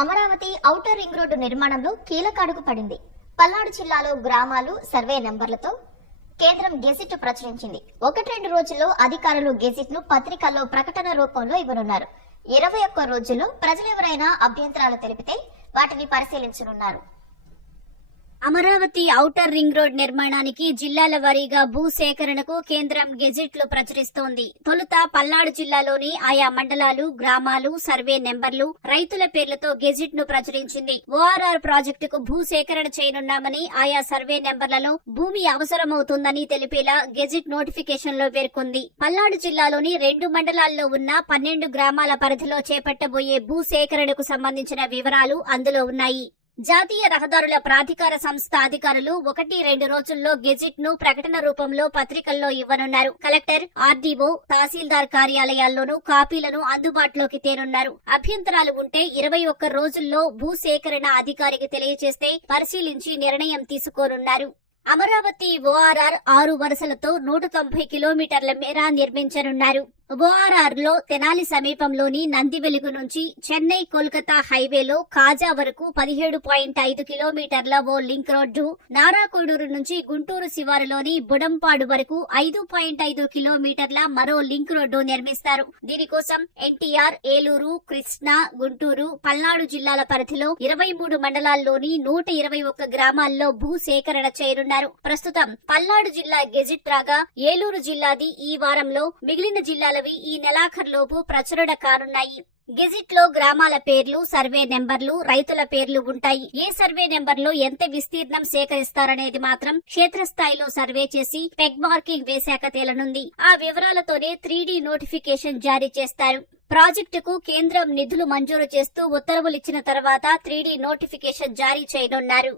Amaravati outer ring road నిర్మాణంలో కీలక అడుగు పడింది. పల్నాడు జిల్లాలో గ్రామాలు సర్వే నెంబర్లతో కేంద్రం గెజిట్ ప్రచురించింది. 1-2 రోజుల్లో అధికారులు గెజిట్ ను పత్రికల్లో ప్రకటన రూపంలో ఇవ్వనున్నారు. 21 రోజుల్లో ప్రజలెవరైనా అభ్యంతరాలు తెలిపితే వాటిని పరిశీలించనున్నారు. అమరావతి ఔటర్ రింగ్ రోడ్ నిర్మాణానికి జిల్లాల వారీగా భూ సేకరణకు కేంద్రం గెజిట్లు ప్రచురిస్తోంది. తొలుత పల్నాడు జిల్లాలోని ఆయా మండలాలు, గ్రామాలు, సర్వే నెంబర్లు, రైతుల పేర్లతో గెజిట్ ను ప్రచురించింది. ఓఆర్ఆర్ ప్రాజెక్టుకు భూ సేకరణ చేయనున్నామని, ఆయా సర్వే నెంబర్లలో భూమి అవసరమవుతుందని తెలిపేలా గెజిట్ నోటిఫికేషన్ లో పేర్కొంది. పల్నాడు జిల్లాలోని 2 మండలాల్లో ఉన్న 12 గ్రామాల పరిధిలో చేపట్టబోయే భూ సేకరణకు సంబంధించిన వివరాలు అందులో ఉన్నాయి. జాతీయ రహదారుల ప్రాధికార సంస్థ అధికారులు 1-2 రోజుల్లో గెజిట్ ను ప్రకటన రూపంలో పత్రికల్లో ఇవ్వనున్నారు. కలెక్టర్, ఆర్డీఓ, తహసీల్దార్ కార్యాలయాల్లోనూ కాపీలను అందుబాటులోకి తేనున్నారు. అభ్యంతరాలు ఉంటే 21 రోజుల్లో భూ సేకరణ అధికారికి తెలియజేస్తే పరిశీలించి నిర్ణయం తీసుకోనున్నారు. అమరావతి ఓఆర్ఆర్ 6 వరుసలతో 190 కిలోమీటర్ల మేర నిర్మించనున్నారు. ఓఆర్ఆర్ లో తెనాలి సమీపంలోని నందివెలుగు నుంచి చెన్నై కోల్కతా హైవేలో కాజా వరకు 17.5 కిలోమీటర్ల ఓ లింక్ రోడ్డు, నారాకోడూరు నుంచి గుంటూరు శివారులోని బుడంపాడు వరకు 5.5 కిలోమీటర్ల మరో లింక్ రోడ్డు నిర్మిస్తారు. దీనికోసం ఎన్టీఆర్, ఏలూరు, కృష్ణా, గుంటూరు, పల్నాడు జిల్లాల పరిధిలో 23 మండలాల్లోని 121 గ్రామాల్లో భూ సేకరణ చేయనున్నారు. ప్రస్తుతం పల్నాడు జిల్లా గెజిట్ రాగా ఏలూరు జిల్లాది ఈ వారంలో, మిగిలిన జిల్లాలవి ఈ నెలాఖరులోపు ప్రచురణ కానున్నాయి. గెజిట్ లో గ్రామాల పేర్లు, సర్వే నెంబర్లు, రైతుల పేర్లు ఉంటాయి. ఏ సర్వే నెంబర్లో ఎంత విస్తీర్ణం సేకరిస్తారనేది మాత్రం క్షేత్రస్థాయిలో సర్వే చేసి పెగ్ మార్కింగ్ వేశాక తేలనుంది. ఆ వివరాలతోనే 3D నోటిఫికేషన్ జారీ చేస్తారు. ప్రాజెక్టుకు కేంద్రం నిధులు మంజూరు చేస్తూ ఉత్తర్వులిచ్చిన తర్వాత 3D నోటిఫికేషన్ జారీ చేయనున్నారు.